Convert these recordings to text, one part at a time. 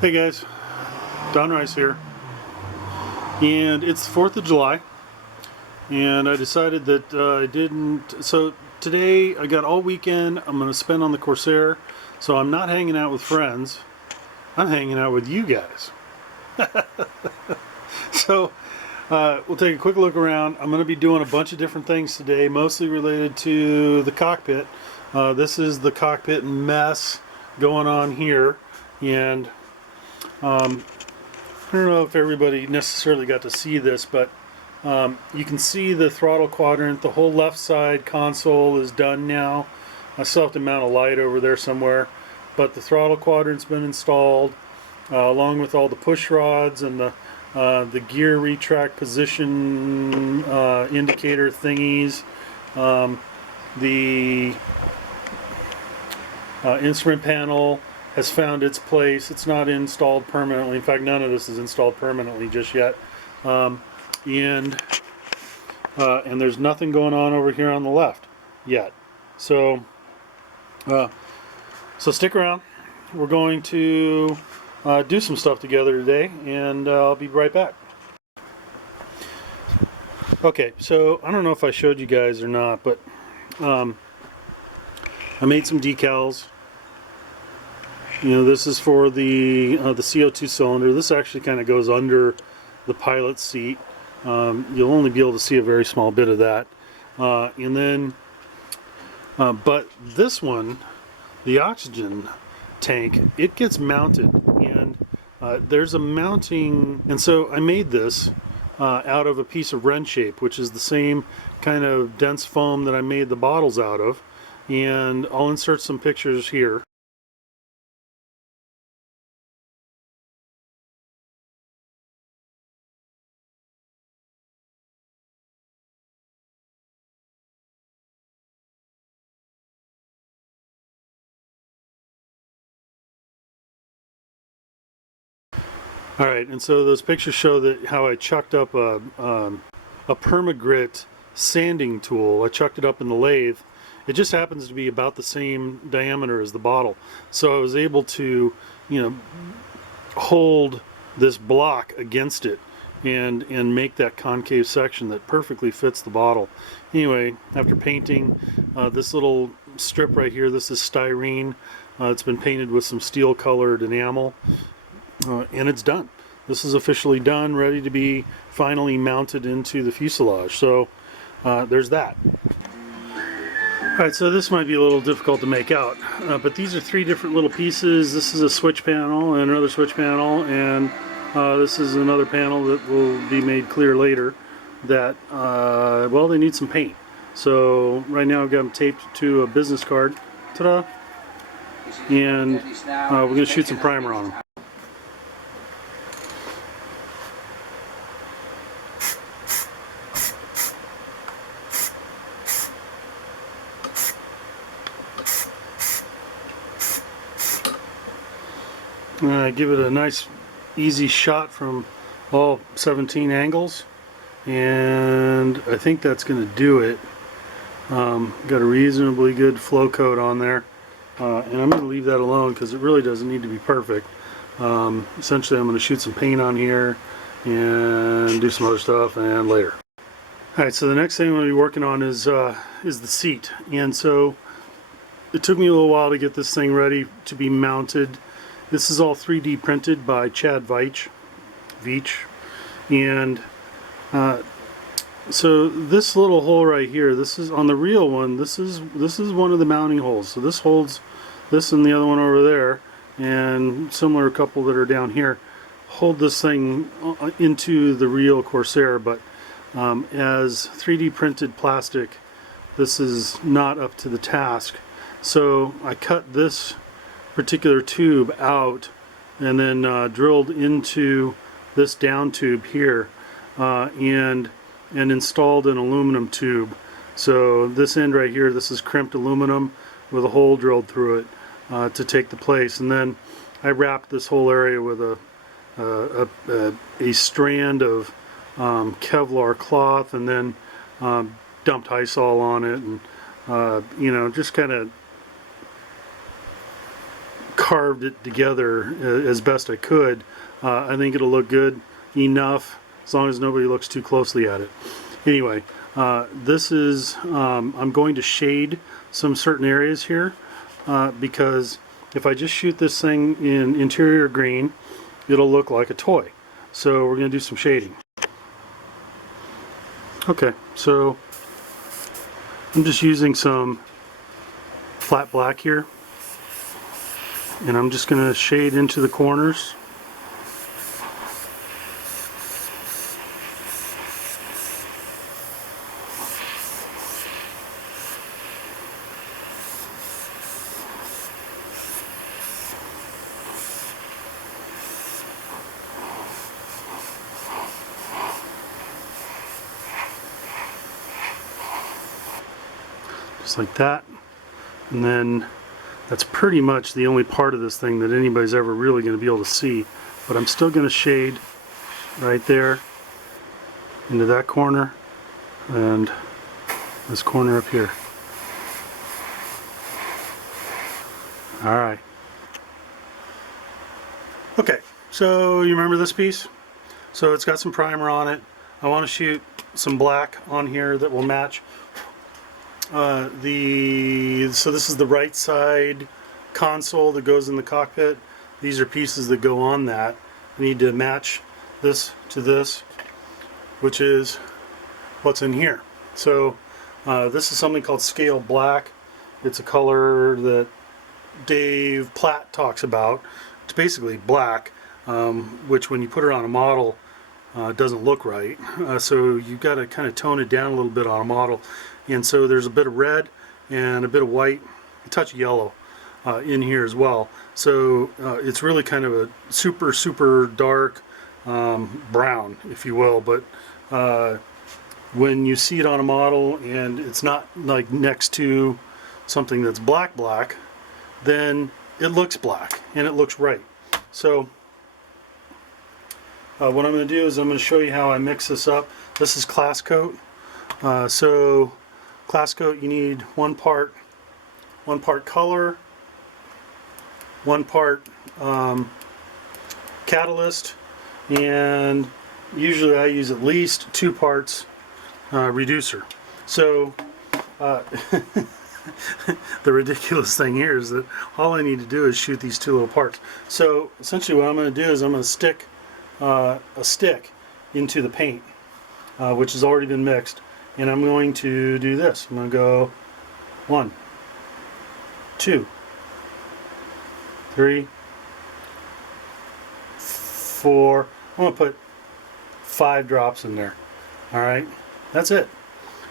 Hey guys, Don Rice here, and it's the 4th of July, and I decided that so today I got all weekend I'm going to spend on the Corsair, so I'm not hanging out with friends, I'm hanging out with you guys. So we'll take a quick look around. I'm going to be doing a bunch of different things today, mostly related to the cockpit. This is the cockpit mess going on here, and I don't know if everybody necessarily got to see this, but you can see the throttle quadrant. The whole left side console is done now. I still have to mount a light over there somewhere, but the throttle quadrant's been installed, along with all the push rods and the gear retract position indicator thingies. The instrument panel has found its place. It's not installed permanently. In fact, none of this is installed permanently just yet. And there's nothing going on over here on the left yet. So stick around. We're going to do some stuff together today, and I'll be right back. Okay, so I don't know if I showed you guys or not, but I made some decals. You know, this is for the CO2 cylinder. This actually kind of goes under the pilot seat. You'll only be able to see a very small bit of that. And then, but this one, the oxygen tank, it gets mounted, and there's a mounting. And so I made this out of a piece of wrench shape, which is the same kind of dense foam that I made the bottles out of. And I'll insert some pictures here. Alright, and so those pictures show that how I chucked up a permagrit sanding tool. I chucked it up in the lathe. It just happens to be about the same diameter as the bottle. So I was able to, you know, hold this block against it and make that concave section that perfectly fits the bottle. Anyway, after painting this little strip right here, this is styrene. It's been painted with some steel colored enamel. And it's done. This is officially done, ready to be finally mounted into the fuselage. So there's that. Alright, so this might be a little difficult to make out, but these are three different little pieces. This is a switch panel and another switch panel, and this is another panel that will be made clear later that, well, they need some paint. So right now I've got them taped to a business card. Ta-da! And we're going to shoot some primer on them. Give it a nice easy shot from all 17 angles, and I think that's going to do it. Got a reasonably good flow coat on there, and I'm going to leave that alone because it really doesn't need to be perfect. Essentially I'm going to shoot some paint on here and do some other stuff and later. Alright, so the next thing I'm going to be working on is the seat, and so it took me a little while to get this thing ready to be mounted. This is all 3D printed by Chad Veitch, and so this little hole right here, this is on the real one. This is one of the mounting holes. So this holds this, and the other one over there, and similar a couple that are down here, hold this thing into the real Corsair. But as 3D printed plastic, this is not up to the task. So I cut this particular tube out and then drilled into this down tube here, and installed an aluminum tube. So this end right here, this is crimped aluminum with a hole drilled through it to take the place, and then I wrapped this whole area with a strand of Kevlar cloth, and then dumped Hysol on it, and you know, just kind of carved it together as best I could. I think it'll look good enough as long as nobody looks too closely at it. Anyway, this is, I'm going to shade some certain areas here because if I just shoot this thing in interior green, it'll look like a toy. So we're going to do some shading. Okay, so I'm just using some flat black here, and I'm just going to shade into the corners. Just like that. And then that's pretty much the only part of this thing that anybody's ever really going to be able to see. But I'm still going to shade right there into that corner and this corner up here. Alright. Okay, so you remember this piece? So it's got some primer on it. I want to shoot some black on here that will match. So this is the right side console that goes in the cockpit. These are pieces that go on that. I need to match this to this, which is what's in here. So this is something called scale black. It's a color that Dave Platt talks about. It's basically black, which when you put it on a model doesn't look right. So you've got to kind of tone it down a little bit on a model. And so there's a bit of red and a bit of white, a touch of yellow in here as well. So it's really kind of a super dark brown, if you will. But when you see it on a model and it's not like next to something that's black, then it looks black and it looks right. So what I'm going to do is I'm going to show you how I mix this up. This is Class Coat. So Class Coat, you need one part color, one part catalyst, and usually I use at least 2 parts reducer. So the ridiculous thing here is that all I need to do is shoot these 2 little parts. So essentially what I'm going to do is I'm going to stick a stick into the paint, which has already been mixed, and I'm going to do this. I'm going to go 1, 2, 3, 4. I'm going to put 5 drops in there. Alright, that's it.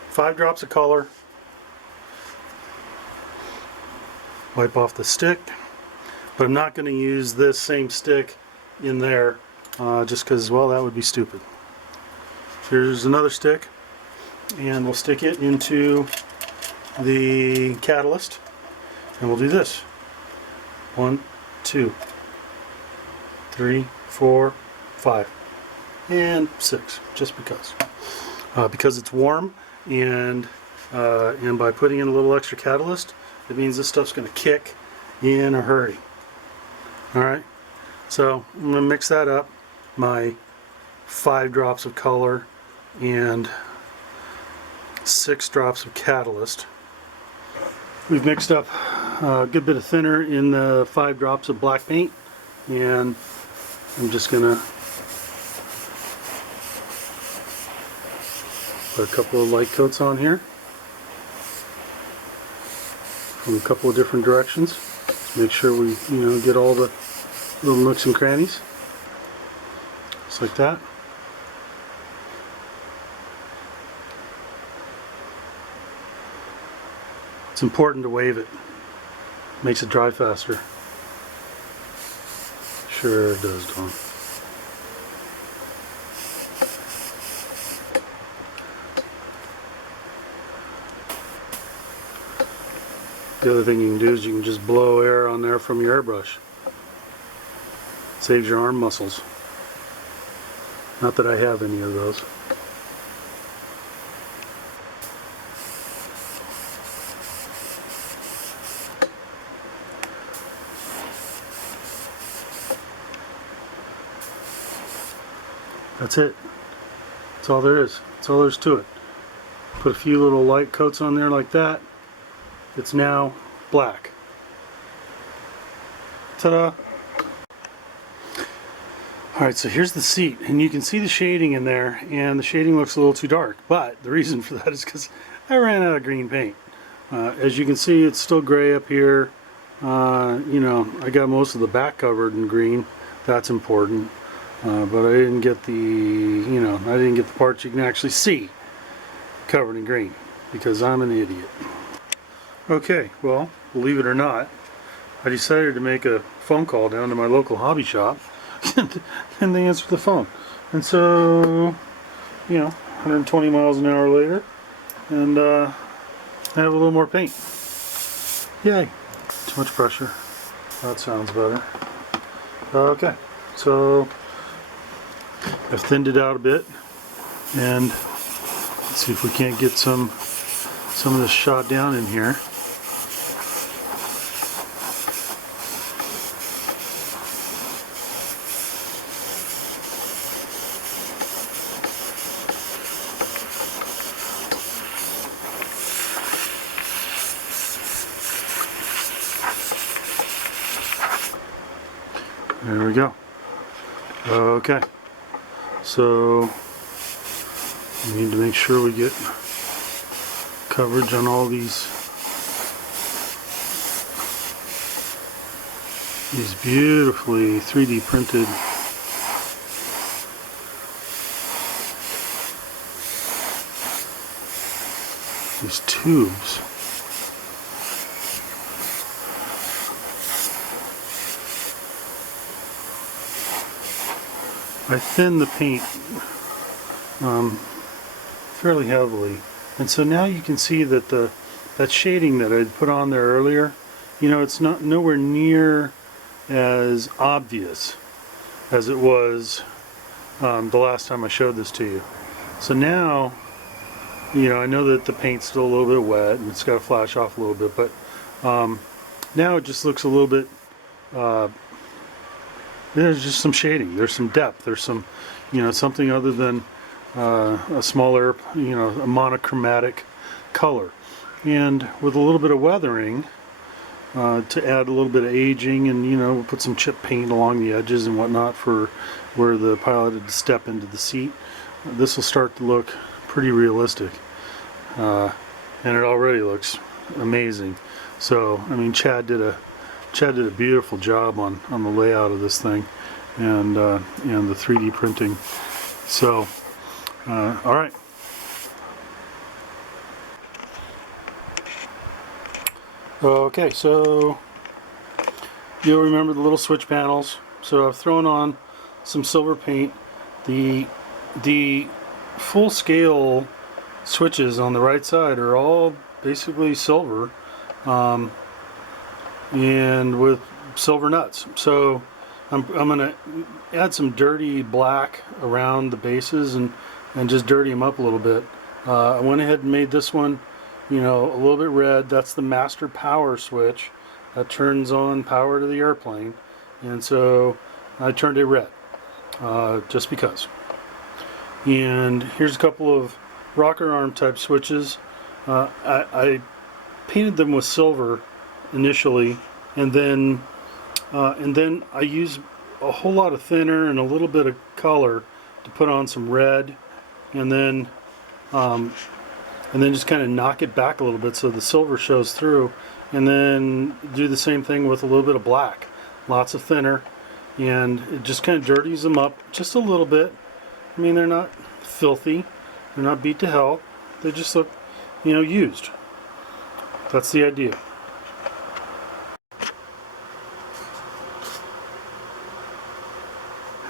5 drops of color. Wipe off the stick, but I'm not going to use this same stick in there just because, well, that would be stupid. Here's another stick, and we'll stick it into the catalyst, and we'll do this. 1, 2, 3, 4, 5, and 6, just because it's warm, and by putting in a little extra catalyst, it means this stuff's going to kick in a hurry. Alright, so I'm going to mix that up. My 5 drops of color and 6 drops of catalyst. We've mixed up a good bit of thinner in the 5 drops of black paint, and I'm just going to put a couple of light coats on here from a couple of different directions. Make sure we, get all the little nooks and crannies. Just like that. It's important to wave it. Makes it dry faster. Sure it does, Don. The other thing you can do is you can just blow air on there from your airbrush. Saves your arm muscles. Not that I have any of those. That's it. That's all there is. That's all there is to it. Put a few little light coats on there like that. It's now black. Ta-da! Alright, so here's the seat, and you can see the shading in there, and the shading looks a little too dark, but the reason for that is because I ran out of green paint. As you can see, it's still gray up here. You know, I got most of the back covered in green. That's important. But I didn't get the, you know, I didn't get the parts you can actually see covered in green, because I'm an idiot. Okay, well, believe it or not, I decided to make a phone call down to my local hobby shop, and they answered the phone. And so, you know, 120 miles an hour later, and I have a little more paint. Yay! Too much pressure. That sounds better. Okay, so I've thinned it out a bit, and let's see if we can't get some of this shot down in here. There we go. Okay, so we need to make sure we get coverage on all these beautifully 3D printed these tubes. I thinned the paint fairly heavily, and so now you can see that that shading that I put on there earlier, you know, it's not nowhere near as obvious as it was the last time I showed this to you. So now, you know, I know that the paint's still a little bit wet and it's got to flash off a little bit, but now it just looks a little bit there's just some shading, there's some depth, there's some, you know, something other than a smaller, you know, a monochromatic color. And with a little bit of weathering, to add a little bit of aging, and, you know, we'll put some chip paint along the edges and whatnot for where the pilot had to step into the seat, this will start to look pretty realistic. And it already looks amazing. So, I mean, Chad did a beautiful job on the layout of this thing, and the 3D printing. So, all right. Okay, so you'll remember the little switch panels. So I've thrown on some silver paint. The full scale switches on the right side are all basically silver. And with silver nuts. So I'm gonna add some dirty black around the bases and just dirty them up a little bit. I went ahead and made this one, you know, a little bit red. That's the master power switch that turns on power to the airplane, and so I turned it red just because. And here's a couple of rocker arm type switches. I painted them with silver initially, and then I use a whole lot of thinner and a little bit of color to put on some red, and then just kind of knock it back a little bit so the silver shows through, and then do the same thing with a little bit of black, lots of thinner, and it just kind of dirties them up just a little bit. I mean, they're not filthy, they're not beat to hell, they just look, you know, used. That's the idea.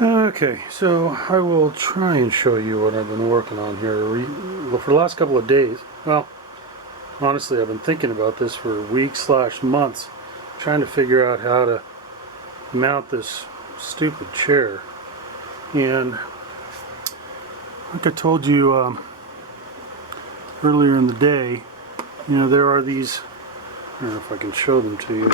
Okay, so I will try and show you what I've been working on here for the last couple of days. Well, honestly, I've been thinking about this for weeks/months, trying to figure out how to mount this stupid chair. And like I told you earlier in the day, you know, there are these, I don't know if I can show them to you.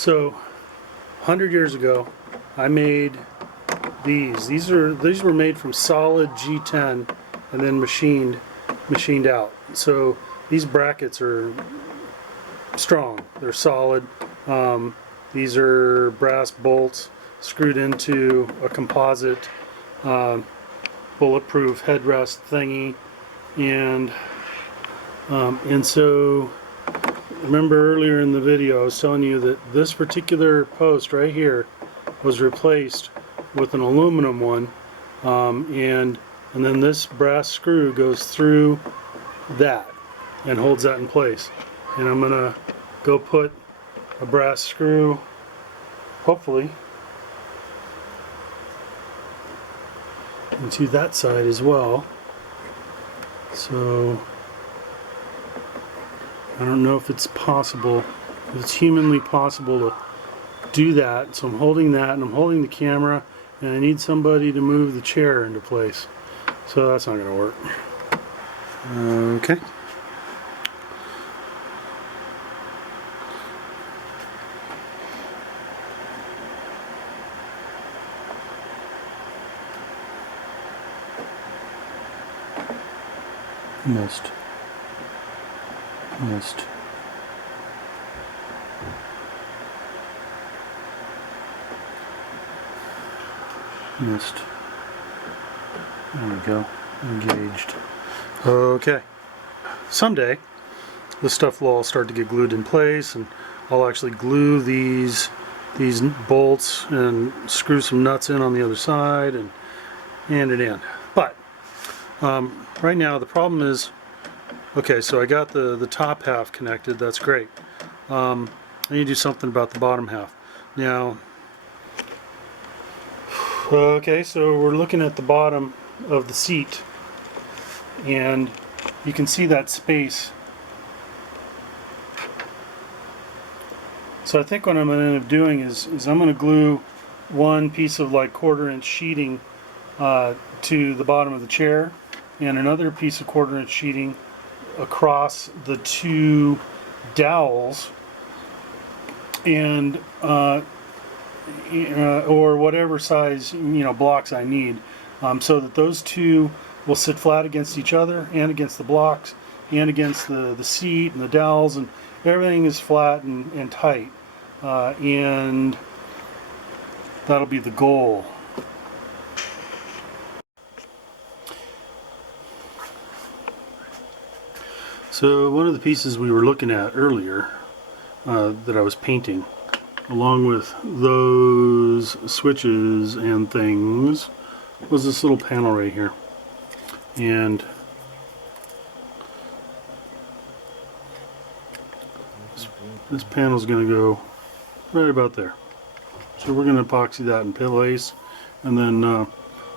So 100 years ago, I made these. These were made from solid G10 and then machined out. So these brackets are strong. They're solid. These are brass bolts screwed into a composite bulletproof headrest thingy, and so remember earlier in the video I was telling you that this particular post right here was replaced with an aluminum one, and then this brass screw goes through that and holds that in place. And I'm gonna go put a brass screw, hopefully, into that side as well. So I don't know if it's possible, if it's humanly possible to do that. So I'm holding that and I'm holding the camera, and I need somebody to move the chair into place. So that's not going to work. Okay. Missed. Missed. Missed. There we go. Engaged. Okay. Someday, this stuff will all start to get glued in place, and I'll actually glue these bolts and screw some nuts in on the other side and it in. But right now the problem is, okay, so I got the top half connected. That's great. I need to do something about the bottom half. Now, okay, so we're looking at the bottom of the seat, and you can see that space. So I think what I'm going to end up doing is I'm going to glue one piece of like 1/4-inch sheeting to the bottom of the chair, and another piece of 1/4-inch sheeting across the two dowels, and or whatever size blocks I need, so that those two will sit flat against each other and against the blocks and against the seat and the dowels, and everything is flat and tight, and that'll be the goal. So one of the pieces we were looking at earlier that I was painting, along with those switches and things, was this little panel right here. And this panel's going to go right about there. So we're going to epoxy that in place, and then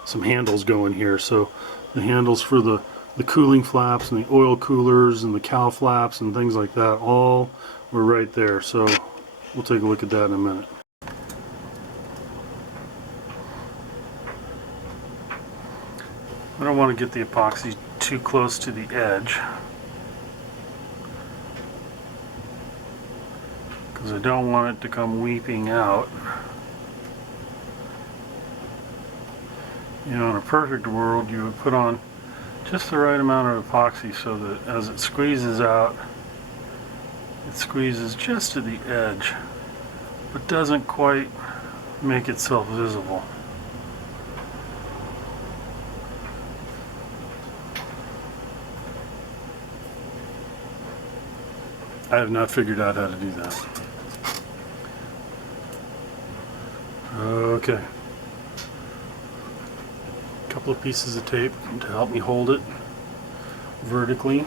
some handles go in here. So the handles for the cooling flaps and the oil coolers and the cowl flaps and things like that, all were right there. So we'll take a look at that in a minute. I don't want to get the epoxy too close to the edge, because I don't want it to come weeping out. In a perfect world, you would put on just the right amount of epoxy so that as it squeezes out, it squeezes just to the edge, but doesn't quite make itself visible. I have not figured out how to do that. Okay. A couple of pieces of tape to help me hold it vertically.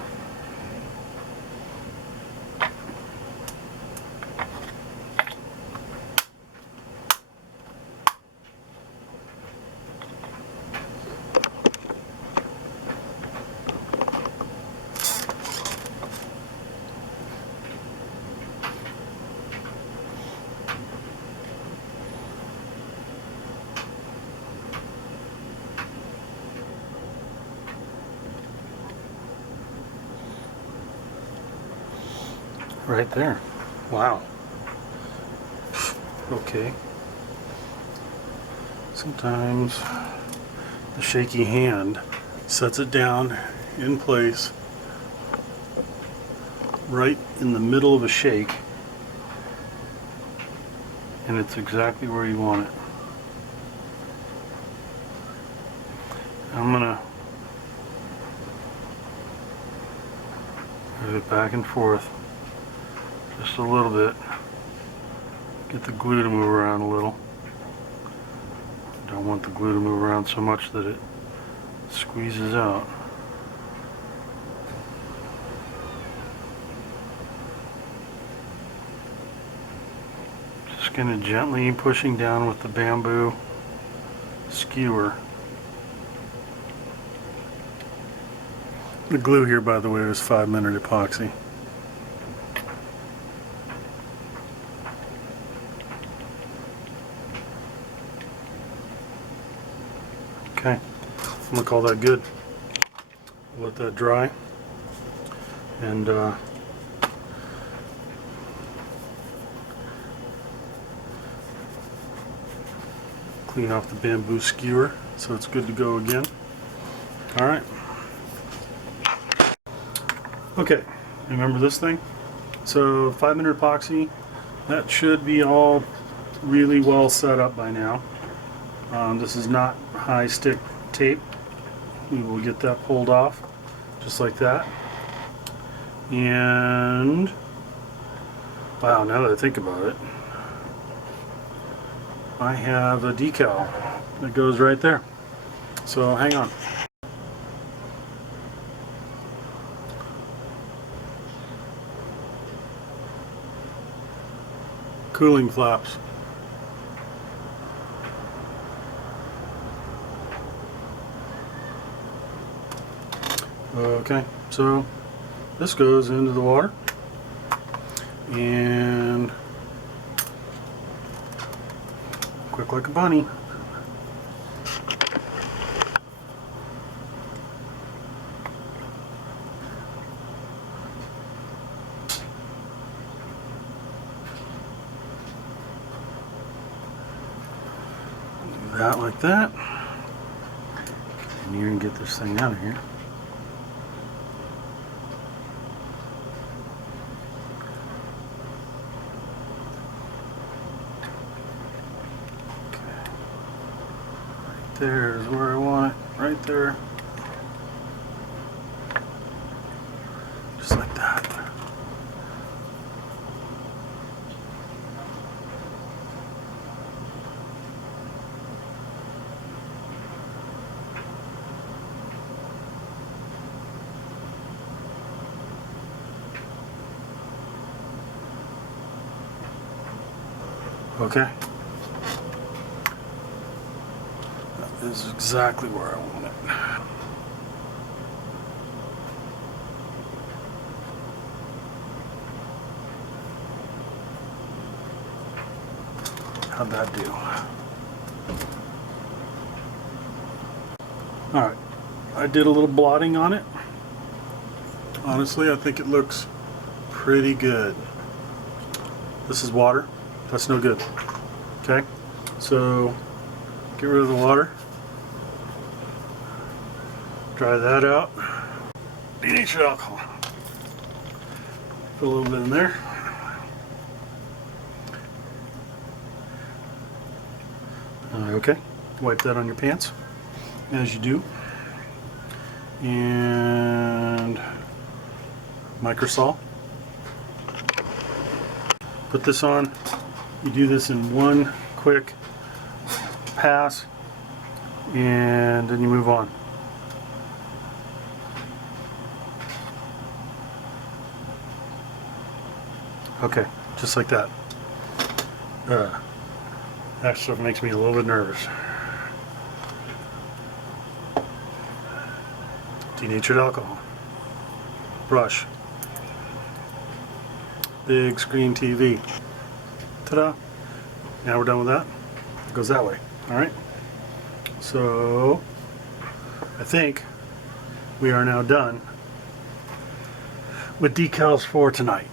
Right there. Wow. okay. Sometimes the shaky hand sets it down in place right in the middle of a shake, and it's exactly where you want it. I'm gonna move it back and forth just a little bit. Get the glue to move around a little. Don't want the glue to move around so much that it squeezes out. Just gonna gently pushing down with the bamboo skewer. The glue here, by the way, is 5-minute epoxy. Okay, I'm gonna call that good. Let that dry, and clean off the bamboo skewer so it's good to go again. All right. Okay, remember this thing? So 5-minute epoxy, that should be all really well set up by now. This is not high stick tape. We will get that pulled off just like that. And wow, now that I think about it, I have a decal that goes right there. So hang on. Cooling flaps. Okay, so this goes into the water, and quick like a bunny. Do that like that, and you can get this thing out of here. There's where I want it, right there. Just like that. Okay. That is exactly where I want it. How'd that do? Alright, I did a little blotting on it. Honestly, I think it looks pretty good. This is water. That's no good. Okay, so get rid of the water. Dry that out. Denatured alcohol. Put a little bit in there. Okay, wipe that on your pants, as you do. And microsol. Put this on. You do this in one quick pass, and then you move on. Okay, just like that. That stuff makes me a little bit nervous. Denatured alcohol. Brush. Big screen TV. Ta-da! Now we're done with that. It goes that way. Alright? So, I think we are now done with decals for tonight.